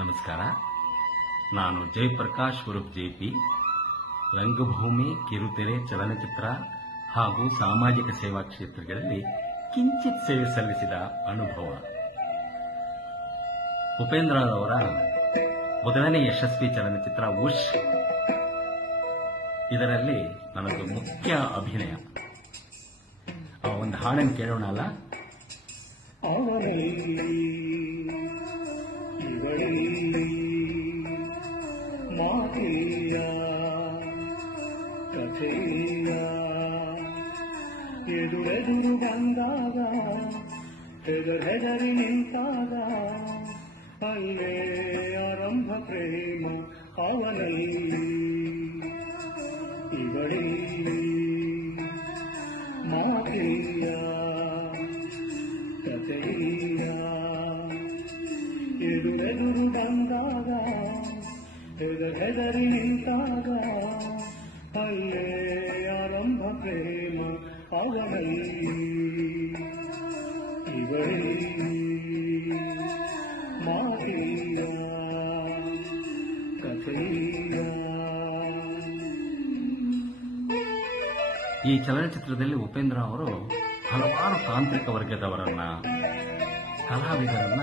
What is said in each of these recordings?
ನಮಸ್ಕಾರ. ನಾನು ಜಯಪ್ರಕಾಶ್ ಉರುಫ್ ಜೆಪಿ ರಂಗಭೂಮಿ, ಕಿರುತೆರೆ, ಚಲನಚಿತ್ರ ಹಾಗೂ ಸಾಮಾಜಿಕ ಸೇವಾ ಕ್ಷೇತ್ರಗಳಲ್ಲಿ ಕಿಂಚಿತ್ ಸೇವೆ ಸಲ್ಲಿಸಿದ ಅನುಭವ. ಉಪೇಂದ್ರ ಅವರ ಮೊದಲನೇ ಯಶಸ್ವಿ ಚಲನಚಿತ್ರ ಉಷ್ ಇದರಲ್ಲಿ ನನಗೆ ಮುಖ್ಯ ಅಭಿನಯ. ಆ ಒಂದು ಹಾಡನ್ನು ಕೇಳೋಣ ಅಲ್ಲ ಕಥೆಯಿಲ್ಲ ಎದುರೆದುರು ಬಂದಾಗ ಹೆದರ್ ಹೆದರಿ ನಿಂತಾಗ ಅಲ್ಲೇ ಆರಂಭ ಪ್ರೇಮ ಅವನಲ್ಲಿ ಇವಳಲ್ಲಿ ಮಾತಿಲ್ಲ ಕಥೆಯಿಲ್ಲ ಎದುರೆದುರು ಬಂದಾಗ ಹೆದರ್ ಹೆದರಿ ನಿಂತಾಗ ಅಲ್ಲೇ ಆರಂಭ ಪ್ರೇಮ ಇವರಲ್ಲಿ ಮಾತಿಲ್ಲ ಕಥೆಯಿಲ್ಲ ಈ ಚಲನಚಿತ್ರದಲ್ಲಿ ಉಪೇಂದ್ರ ಅವರು ಹಲವಾರು ತಾಂತ್ರಿಕ ವರ್ಗದವರನ್ನ, ಕಲಾವಿದರನ್ನ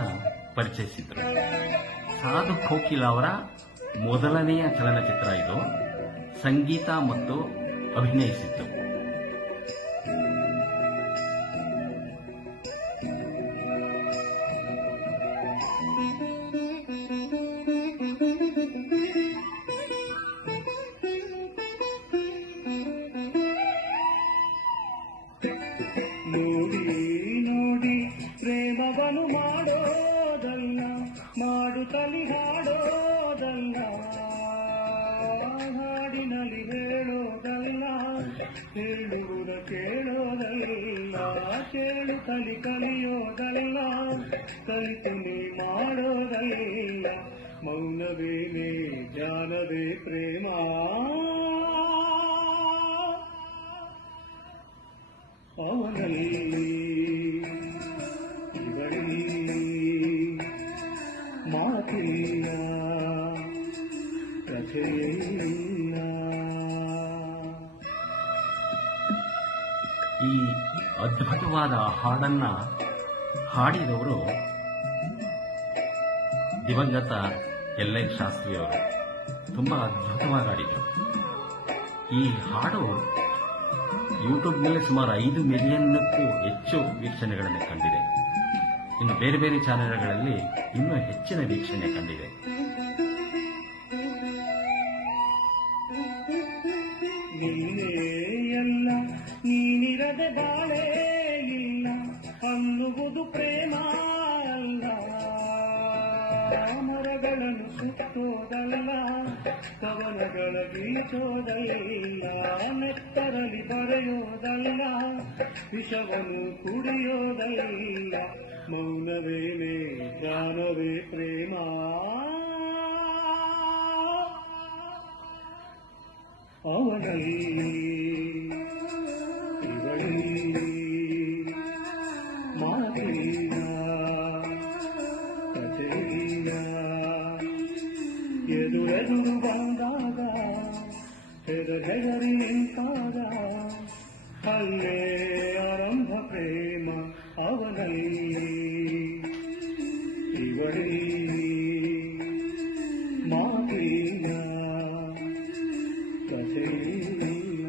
ಪರಿಚಯಿಸಿದ್ರು ಸಾಧು ಕೋಕಿಲ ಅವರ ಮೊದಲನೆಯ ಚಲನಚಿತ್ರ ಇದು. ಸಂಗೀತ ಮತ್ತು ಅಭಿನಯಿಸಿತ್ತು. ನೋಡಿ ನೋಡಿ ಮಾಡೋದಲ್ಲ ತಲಿ ಹಾಡೋದಲ್ಲ ಹೇಳುವುದ ಕೇಳೋದಲ್ಲ ಕೇಳುತ್ತಲಿ ಕಲಿಯೋದಲ್ಲ ಕಲಿತು ನೀ ಮಾಡೋದಲ್ಲ ಮೌನವೇನೇ ಜಾನವೇ ಪ್ರೇಮ. ಅವನಲ್ಲಿ ಇವರಲ್ಲಿ ಮಾತಿಲ್ಲ. ಕಥೆಯಿಲ್ಲ ಅದ್ಭುತವಾದ ಹಾಡನ್ನ ಹಾಡಿದವರು ದಿವಂಗತ ಎಲ್ ಎನ್ ಶಾಸ್ತ್ರಿ ಅವರು ತುಂಬಾ ಅದ್ಭುತವಾಗಿ ಹಾಡಿದರು. ಈ ಹಾಡು ಯೂಟ್ಯೂಬ್ನಲ್ಲಿ ಸುಮಾರು ಐದು ಮಿಲಿಯನ್ಕ್ಕೂ ಹೆಚ್ಚು ವೀಕ್ಷಣೆಗಳನ್ನು ಕಂಡಿದೆ. ಇನ್ನು ಬೇರೆ ಬೇರೆ ಚಾನೆಲ್ಗಳಲ್ಲಿ ಇನ್ನೂ ಹೆಚ್ಚಿನ ವೀಕ್ಷಣೆ ಕಂಡಿದೆ. ಎಲ್ಲ ನೀನಿರದೆ ಬಾಳೆ ಇಲ್ಲ, ಅನ್ನುವುದು ಪ್ರೇಮ ಅಲ್ಲ ಮರಗಳನ್ನು ಸುತ್ತೋದಲ್ಲ, ಕವನಗಳ ಬೀಸೋದಲ್ಲ ನೆತ್ತರಲ್ಲಿ ಬರೆಯೋದಲ್ಲ, ವಿಷವನ್ನು ಕುಡಿಯೋದಲ್ಲ ಮೌನವೇನೇ ಜ್ಞಾನವೇ ಪ್ರೇಮ. ಅವನಲ್ಲಿ ಹೆದರ್ ಹೆದರಿ ನಿಂತಾಗ ಅಲ್ಲೇ ಆರಂಭ ಪ್ರೇಮ ಅವನಲ್ಲಿ ಇವಳಲ್ಲಿ ಮಾತಿಲ್ಲ ಕಥೆಯಿಲ್ಲ